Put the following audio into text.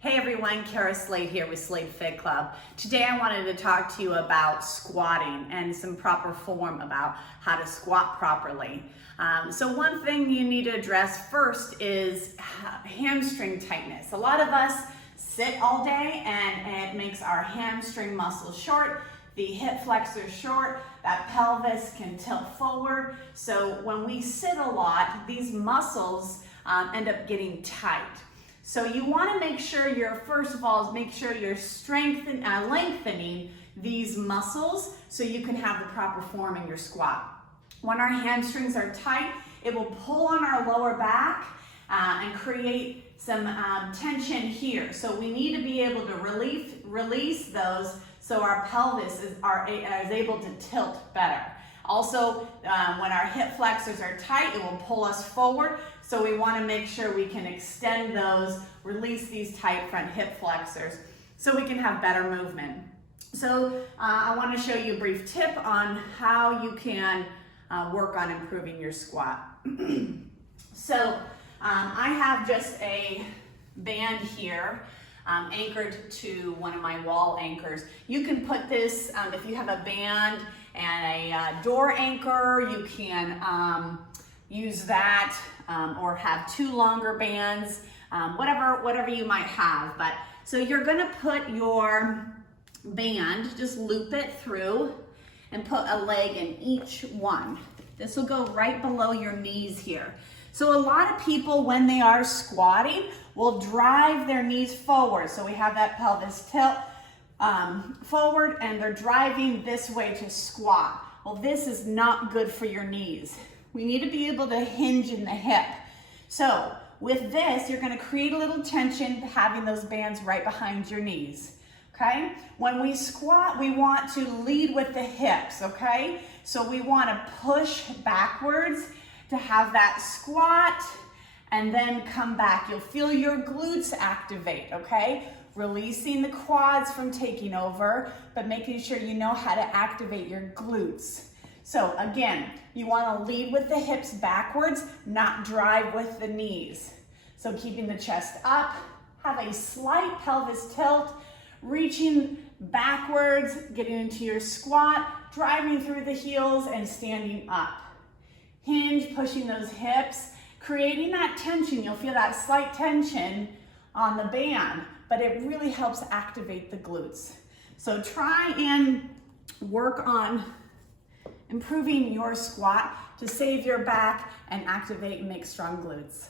Hey everyone, Kara Slade here with Slade Fit Club. Today I wanted to talk to you about squatting and some proper form about how to squat properly. So one thing you need to address first is hamstring tightness. A lot of us sit all day and it makes our hamstring muscles short, the hip flexors short, that pelvis can tilt forward. So when we sit a lot, these muscles end up getting tight. So you want to make sure first of all, make sure you're lengthening these muscles so you can have the proper form in your squat. When our hamstrings are tight, it will pull on our lower back and create some tension here. So we need to be able to release those so our pelvis is able to tilt better. Also, when our hip flexors are tight, it will pull us forward. So we want to make sure we can extend those, release these tight front hip flexors so we can have better movement. So I want to show you a brief tip on how you can work on improving your squat. So I have just a band here anchored to one of my wall anchors. You can put this, if you have a band and a door anchor, you can use that or have two longer bands, whatever you might have. But so you're gonna put your band, just loop it through and put a leg in each one. This will go right below your knees here. So a lot of people, when they are squatting, will drive their knees forward. So we have that pelvis tilt forward and they're driving this way to squat. Well, this is not good for your knees. We need to be able to hinge in the hip. So with this, you're gonna create a little tension having those bands right behind your knees, okay? When we squat, we want to lead with the hips, okay? So we wanna push backwards to have that squat and then come back. You'll feel your glutes activate, okay? Releasing the quads from taking over, but making sure you know how to activate your glutes. So again, you want to lead with the hips backwards, not drive with the knees. So keeping the chest up, have a slight pelvis tilt, reaching backwards, getting into your squat, driving through the heels and standing up. Hinge, pushing those hips, creating that tension. You'll feel that slight tension on the band, but it really helps activate the glutes. So try and work on improving your squat to save your back and activate and make strong glutes.